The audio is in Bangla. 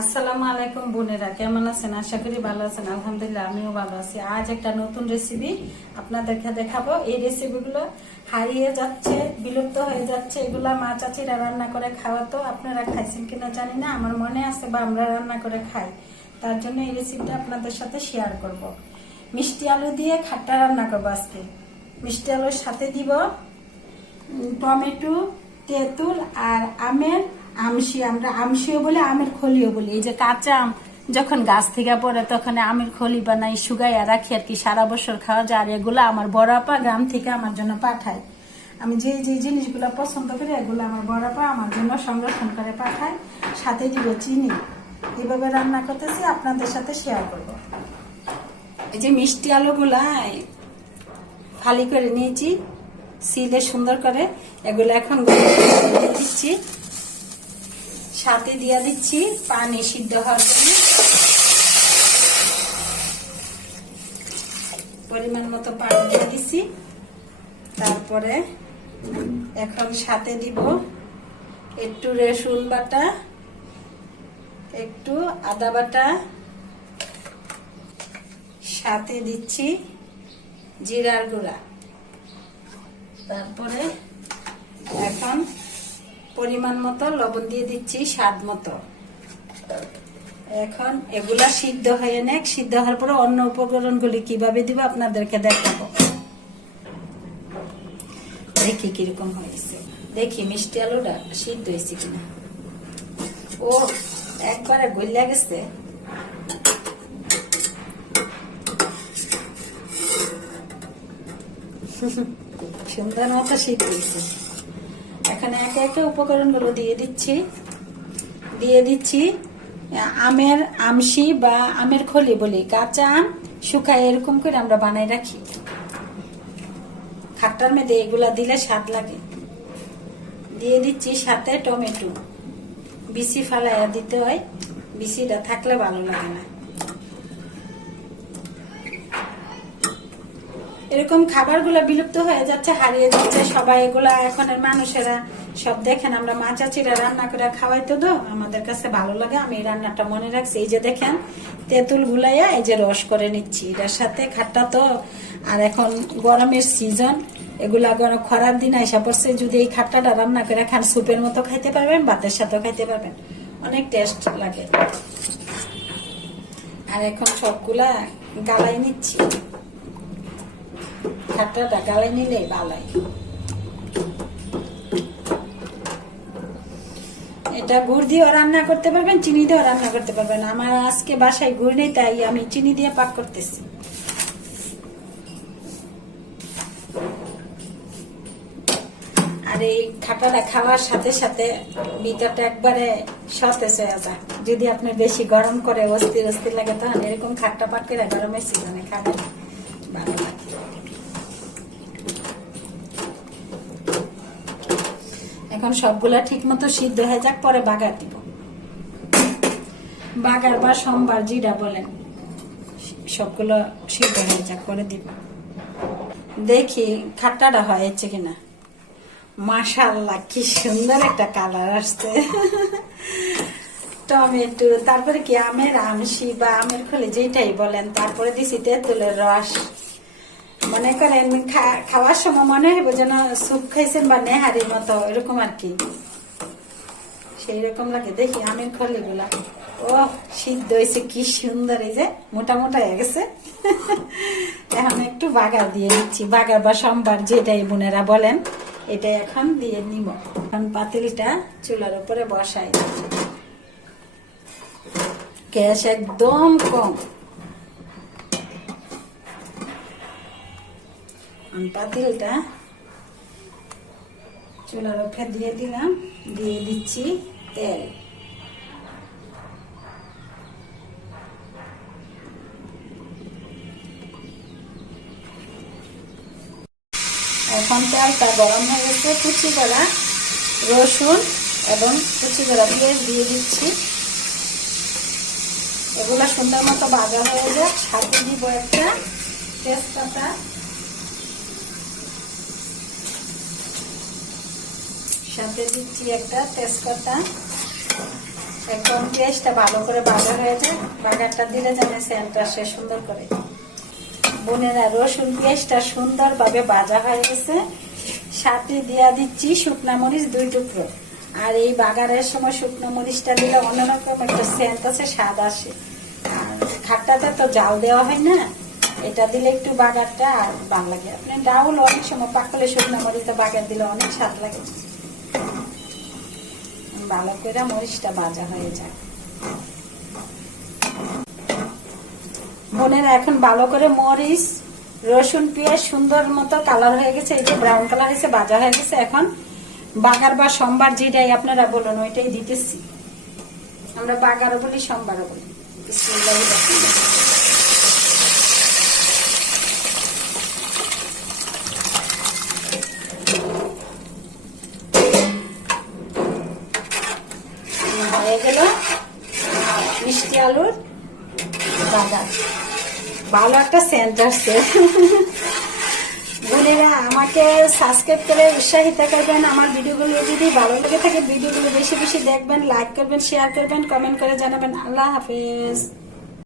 আসসালামু আলাইকুম বোনেরা, কেমন আছেন? আশা করি ভালো আছেন। আলহামদুলিল্লাহ আমিও ভালো আছি। আজ একটা নতুন রেসিপি আপনাদেরকে দেখাবো। এই রেসিপিগুলো হারিয়ে যাচ্ছে, বিলুপ্ত হয়ে যাচ্ছে। এগুলা মা চাচিরা রান্না করে খাওয়াতো। আপনারা খাইছেন কিনা জানি না, আমার মনে আছে বা আমরা রান্না করে খাই। তার জন্য এই রেসিপিটা আপনাদের সাথে শেয়ার করব। মিষ্টি আলু দিয়ে খাট্টা রান্না করবো আজকে। মিষ্টি আলুর সাথে দিব টমেটো, তেঁতুল আর আমের আমশি। আমরা আমশিও বলি, আমের খলিও বলি। এই যে কাঁচা আম যখন গাছ থেকে পড়ে তখন আমের খলি বানাই, শুকাইয়া রাখি আর কি, সারা বছর খাওয়া যায়। আর এগুলো আমার বড় আপা গ্রাম থেকে আমার জন্য পাঠায়। আমি যে যে জিনিসগুলো পছন্দ করি এগুলো আমার বড় আপা আমার জন্য সংরক্ষণ করে পাঠায়। সাথে দিব চিনি। এইভাবে রান্না করতেছি, আপনাদের সাথে শেয়ার করব। এই যে মিষ্টি আলুগুলা ফালি করে নিয়েছি, সিলে সুন্দর করে। এগুলো এখন দিচ্ছি, সাথে দিয়ে দিচ্ছি পানি সিদ্ধ হওয়ার জন্য পরিমাণ মতো পানি দিয়ে দিচ্ছি। তারপরে এখন সাথে দিব একটু রসুন বাটা, একটু আদা বাটা, সাথে দিচ্ছি জিরার গুঁড়া। তারপরে এখন পরিমাণ মতো লবণ দিয়ে দিচ্ছি, স্বাদ মতো। এখন এগুলা সিদ্ধ হয়ে নেক। সিদ্ধ হওয়ার পরে অন্য উপকরণগুলি কিভাবে দিব আপনাদেরকে দেখাবো। দেখি কিরকম হয়েছে, দেখি মিষ্টি আলুটা সিদ্ধ হয়েছে কিনা। ও একবারে গলিয়া গেছে। সুন্দর মতো সিদ্ধ হয়েছে। এখন একে একে উপকরণগুলো দিয়ে দিচ্ছি আমের আমশি বা আমের খলি বলি। কাঁচা আম শুকায় এরকম করে আমরা বানাই রাখি। খাট্টার মধ্যে এগুলা দিলে স্বাদ লাগে। দিয়ে দিচ্ছি সাথে টমেটো। বিচি ফালাইয়া দিতে হয়, বিচিটা থাকলে ভালো লাগে না। এরকম খাবারগুলো বিলুপ্ত হয়ে যাচ্ছে, হারিয়ে যাচ্ছে। সবাই এগুলা এখনের মানুষেরা সব দেখেন, আমরা মা চাচিরা রান্না করে খাওয়াইতো তো, আমাদের কাছে ভালো লাগে। আমি এই রান্নাটা মনে রাখছি। এই যে দেখেন তেঁতুল গুলাইয়া এই যে রস করে নিচ্ছি। এটার সাথে খাট্টা তো, আর এখন গরমের সিজন, এগুলা গরম খরার দিন আইসা পড়ছে। যদি এই খাট্টাটা রান্না করে খান, স্যুপের মতো খাইতে পারবেন, ভাতের সাথেও খাইতে পারবেন, অনেক টেস্ট লাগে। আর এখন সবগুলা গালাই নিচ্ছি। খাট্টাটা গালে নিলে ভালো। এটা গুড় দিয়েও রান্না করতে পারবেন, চিনি দিয়েও রান্না করতে পারবেন। আমার আজকে বাসায় গুড় নেই, তাই আমি চিনি দিয়ে পাক করতেছি। আর এই খাটাটা খাওয়ার সাথে সাথে ভিতরটা একবারে সতেজ হয়ে যায়। যদি আপনি বেশি গরম করে অস্থির অস্থির লাগে, তখন এরকম খাট্টা পাক করে গরমের সিজনে খাবেন, ভালো লাগে। এখন সবগুলা ঠিক মতো সিদ্ধ হয়ে যাক, পরে বাগার দিব। বাগার বা সোমবার জিরা বলেন, সবগুলো সিদ্ধ হয়ে যাক, পরে দিব। দেখি খাট্টাটা হয়েছে কিনা। মাশাআল্লাহ, কি সুন্দর একটা কালার আসছে। টমেটো, তারপরে কি আমের আমশি বা আমের খলি যেটাই বলেন, তারপরে দিছি তেঁতুলের রস। মনে করেন খাওয়ার সময় মনে হইব যেন স্যুপ খাইছেন বা নেহারির মতো, এরকম আর কি, সেই রকম লাগে। দেখি আমের খলি গুলা, ও সিদ্ধ হয়েছে কি সুন্দর। এই যে মোটা মোটা হয়ে গেছে। এখন একটু বাগার দিয়ে দিচ্ছি, বাগার বা সোমবার যেটাই বোনেরা বলেন, এটা এখন দিয়ে নিব। এখন পাতিলটা চুলার উপরে বসাই, গ্যাস একদম কম। পাতিলটা চুলার উপরে দিয়ে দিলাম, দিয়ে দিচ্ছি তেল। এখন তেলটা গরম হয়ে গেছে। কুচি করা রসুন এবং কুচি করা পেঁয়াজ দিয়ে দিচ্ছি। এগুলা সুন্দর মতো ভাজা হয়ে যায়। সাথে দিব একটা তেজপাতা, সাথে দিচ্ছি একটা তেজপাতা, একদম পেঁয়াজটা ভালো করে ভাজা হয়ে যায়, বাগারটা দিলে যেন সেন্টটা আসে সুন্দর করে। বোনেরা, রসুন পেঁয়াজটা সুন্দরভাবে ভাজা হয়ে গেছে, সাথে দিয়া দিচ্ছি শুকনা মরিচ 2 টুকরো। আর এই বাগারের সময় শুকনো মরিচটা দিলে অন্যরকম একটা সেন্ট আছে, স্বাদ আসে। আর খাট্টাতে তো জাল দেওয়া হয় না, এটা দিলে একটু বাগারটা আর ভালো লাগে। আপনি ডাউল অনেক সময় পাকলে শুকনো মরিচটা বাগার দিলে অনেক স্বাদ লাগে। ভালো করে মরিচটা ভাজা হয়ে যায়। বোনেরা, এখন ভালো করে মরিচ রসুন পেঁয়াজ সুন্দর মতো কালার হয়ে গেছে, এই যে ব্রাউন কালার হয়েছে, ভাজা হয়ে গেছে। এখন বাগার বা সোমবার যেটাই আপনারা বলুন ওইটাই দিতেছি। আমরা বাগারও বলি, সোমবারও বলি। হয়ে গেল মিষ্টি আলুর বাগার, ভালো একটা সেন্ট আসছে। বোনেরা, আমাকে সাবস্ক্রাইব করে উৎসাহিত করবেন। আমার ভিডিওগুলো যদি ভালো লেগে থাকে ভিডিওগুলো বেশি বেশি দেখবেন, লাইক করবেন, শেয়ার করবেন, কমেন্ট করে জানাবেন। আল্লাহ হাফেজ।